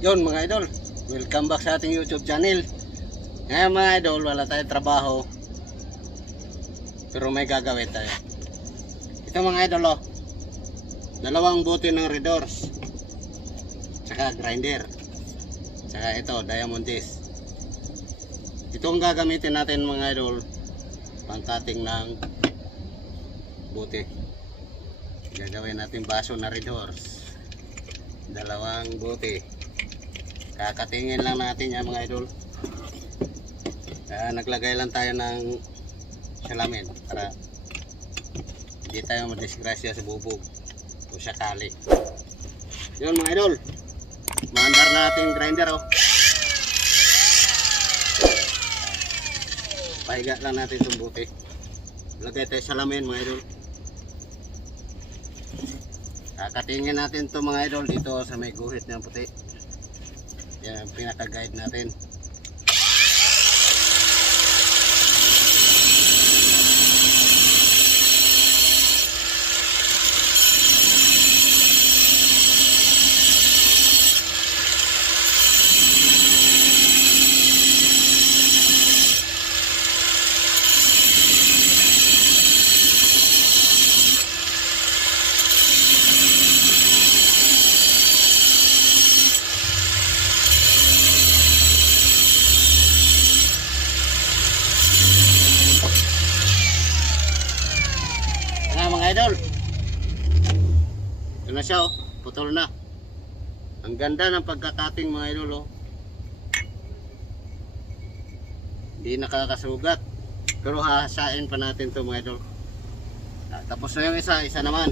Yun mga idol, welcome back sa ating YouTube channel. Ngayon mga idol, wala tayong trabaho, pero may gagawin tayo. Ito mga idol, oh, dalawang bote ng Red Doors, tsaka grinder, tsaka ito diamond disc. Ito ang gagamitin natin mga idol, pang cutting ng bote. Gagawin natin baso na Red Doors, dalawang bote. Kakatingin lang natin yan mga idol. Naglagay lang tayo ng salamin para hindi tayo madisgrasya sa bubog o sakali. Yun mga idol, maandar natin grinder, oh. Pahiga lang natin itong buti. Lagay tayo salamin mga idol. Kakatingin natin ito mga idol dito sa may guhit ng puti. Yan ang pinaka-guide natin. Mga idol, ito na siya, oh. Putol na. Ang ganda ng pagkakating mga idol, oh. Hindi nakakasugat, pero hahasain pa natin ito mga idol. Tapos na yung isa naman.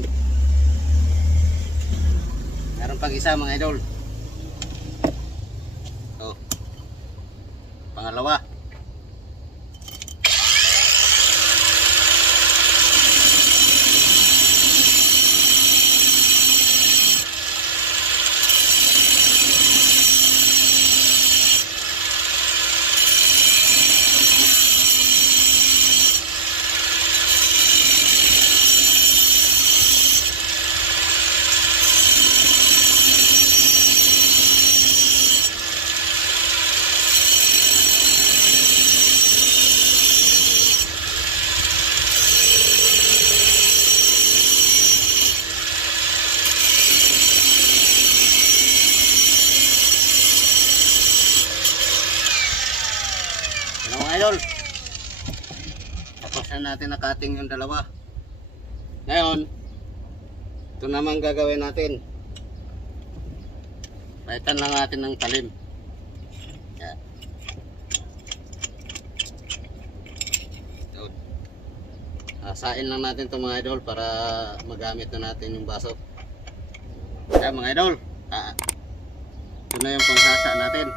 Meron pang isa mga idol. Oh, pangalawa. Mga idol, tapos na natin nakating yung dalawa. Ngayon, ito naman gagawin natin. Palitan lang natin ng talim. Yan. Asain lang natin ito mga idol para magamit na natin yung baso. Yan mga idol, ito na yung panghasa natin.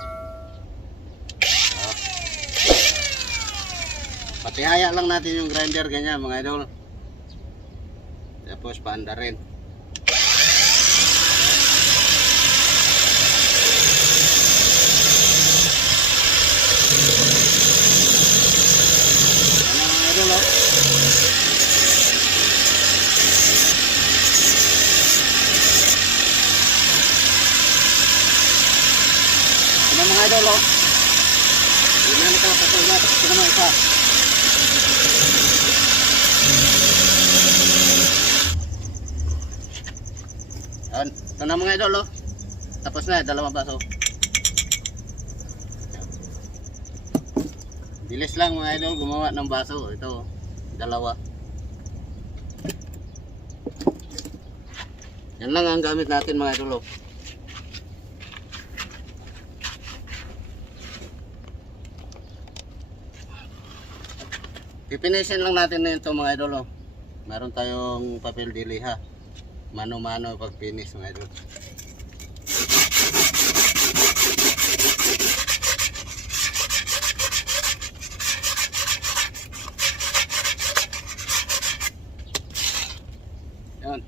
Patihaya lang natin yung grinder ganyan mga idol. Tapos paanda rin. Ano mga idol, oh. Ano mga idol, oh. Hindi na nakakasugat. Ito naman isa. Ito na mga idol, oh. Tapos na, dalawang baso. Bilis lang mga idol gumawa ng baso. Ito, dalawa. Yan lang ang gamit natin mga idol, oh. Pipinisin lang natin na ito mga idol, oh. Meron tayong papel diliha. Mano-mano pag finish mga idol. Yan.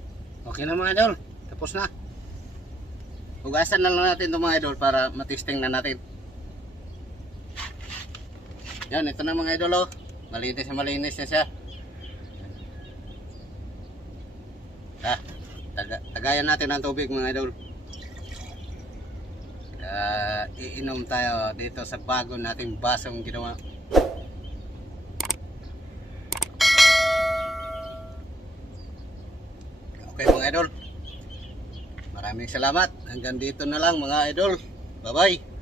Okay na mga idol. Tapos na. Hugasan na lang natin ito mga idol para matesting na natin. Yan, ito na mga idol, oh. Malinis na siya. Tagayan natin ang tubig mga idol. Iinom tayo dito sa bago nating basong ginawa. Okay mga idol, maraming salamat. Hanggang dito na lang mga idol. Bye bye.